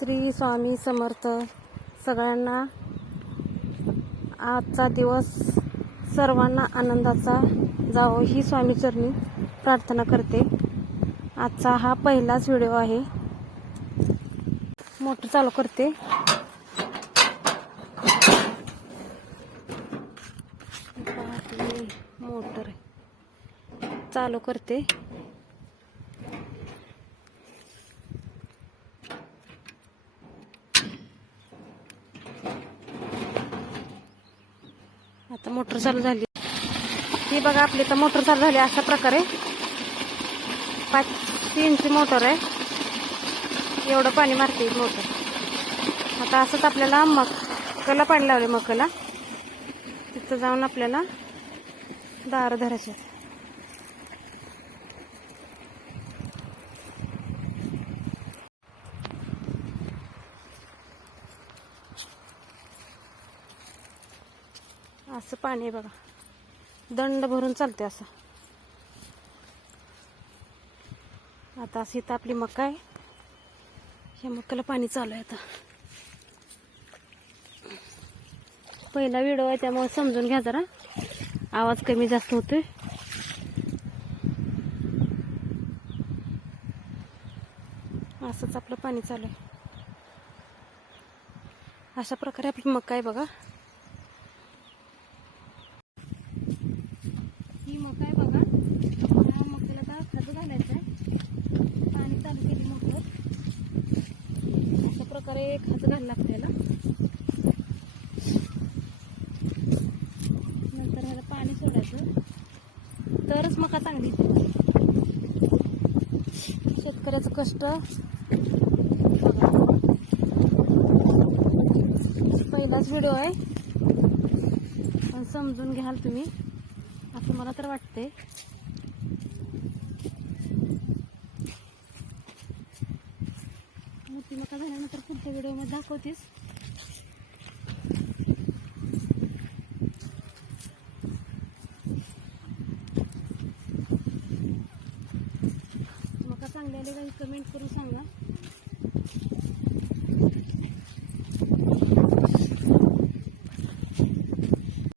श्री स्वामी समर्थ. सगळ्यांना आजचा दिवस सर्वांना आनंदाचा जावो ही स्वामीचरणी प्रार्थना करते. आजचा हा पहिलाच व्हिडिओ आहे. मोटर चालू करते. मोटर चालू करते. आता मोटर चालू झाली. ही बघा आपली तर मोटर चालू झाली. अशा प्रकारे 5 इंची मोटर आहे. एवढं पाणी मारते मोटर. आता असंच आपल्याला मक्याला पाणी लावले. मक्याला तिथं जाऊन आपल्याला दार धरायचे. असं पाणी आहे बघा. दंड भरून चालते असं. आता अशी इथं आपली मका आहे. ह्या मक्याला पाणी चालू आहे. आता पहिला व्हिडिओ आहे त्यामुळे समजून घ्या जरा. आवाज कमी जास्त होतोय. असंच आपलं पाणी चालू आहे. अशा प्रकारे आपली मका आहे बघा. ही मका आहे बघा. मक्याला आता खत घालायचं आहे. पाणी चालू केली मोटर. अशा प्रकारे खत घालायला लागतं याला. नंतर ह्याला पाणी सोडायचं तरच मका चांगली येते. शेतकऱ्याचं कष्ट पहिलाच व्हिडिओ आहे पण समजून घ्याल तुम्ही असं मला तर वाटते. मोठी मका झाल्यानंतर पुढच्या व्हिडिओमध्ये दाखवतेस. मका चांगली आली काही कमेंट करून सांगा.